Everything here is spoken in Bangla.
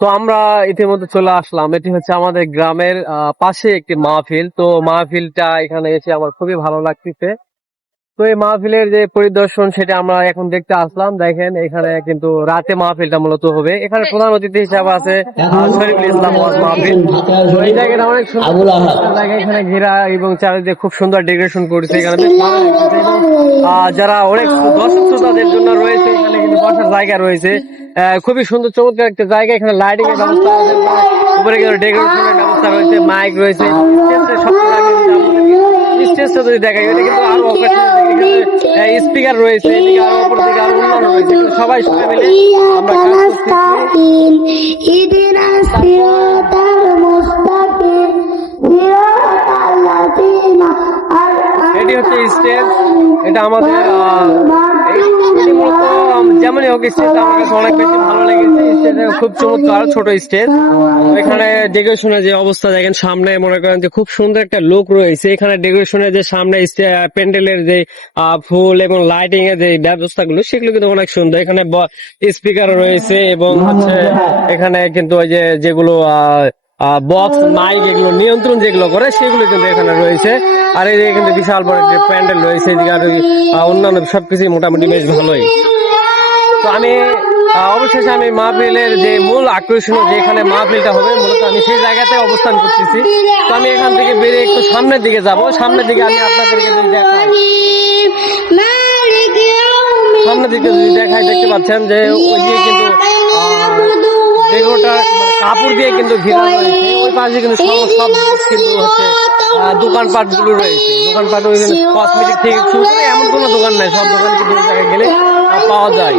তো আমরা ইতিমধ্যে চলে আসলাম। এটি হচ্ছে আমাদের গ্রামের পাশে একটি মাহফিল। তো মাহফিলটা এখানে এসে আমার খুবই ভালো লাগতেছে। তো এই মাহফিলের যে পরিদর্শন সেটা আমরা এখন দেখতে আসলাম। দেখেন এখানে কিন্তু রাতে মাহফিলটা মূলত হবে। এখানে প্রধান অতিথি হিসাবে আছে শরীফুল ইসলাম মাহফিল। এই জায়গাটা অনেক সুন্দর। জায়গা এখানে ঘেরা এবং চারিদিকে খুব সুন্দর ডেকোরেশন করেছে এখানে। যারা অনেক দর্শক শ্রোতাদের জন্য রয়েছে এখানে কিন্তু বসার জায়গা রয়েছে। খুবই সুন্দর চমৎকার একটা জায়গা। এখানে লাইটিং এর ব্যবস্থা আছে উপরে কিন্তু ডেকোরেশনের ব্যবস্থা রয়েছে মাইক রয়েছে। দেখা কিন্তু স্পিকার রয়েছে সবাই মিলে এটি হচ্ছে স্টেজ এটা আমাদের যেমনই হোক স্টেজটা আমার কাছে অনেক বেশি ভালো লেগেছে। স্টেজে খুব চমৎকার, ছোট স্টেজ এখানে ডেকোরেশনের যে অবস্থা দেখেন, সামনে মনে করেন যে খুব সুন্দর একটা লুক রয়েছে। এখানে ডেকোরেশনের যে সামনে প্যান্ডেলের যে ফুল এবং লাইটিং এর যে ব্যবস্থাগুলো, সেগুলো কিন্তু অনেক সুন্দর। এখানে স্পিকার রয়েছে এবং হচ্ছে এখানে কিন্তু ওই যে যেগুলো বক্স মাইক এগুলো, নিয়ন্ত্রণ যেগুলো করে, সেগুলো কিন্তু এখানে রয়েছে। আর এই যে কিন্তু বিশাল বড় একটা প্যান্ডেল রয়েছে এদিকে আর অন্যান্য সবকিছুই মোটামুটি বেশ ভালোই। তো আমি অবশেষে আমি মাহফিলের যে মূল আকর্ষণ যেখানে মাহফিলটা হবে, মূলত আমি সেই জায়গাতে অবস্থান করতেছি। তো আমি এখান থেকে বেরিয়ে একটু সামনের দিকে যাব। সামনের দিকে আমি আপনাদেরকে সামনের দিকে যদি দেখাই, দেখতে পাচ্ছেন যে ওই দিয়ে কিন্তু ওটা মানে কাপড় দিয়ে কিন্তু ঘেরা রয়েছে, ওই পাশে কিন্তু সব কিন্তু হচ্ছে দোকানপাটগুলো রয়েছে। দোকানপাট ওই কসমেটিক থেকে শুরু করে এমন কোনো দোকান নাই, সব দোকান কিন্তু গেলে পাওয়া যায়।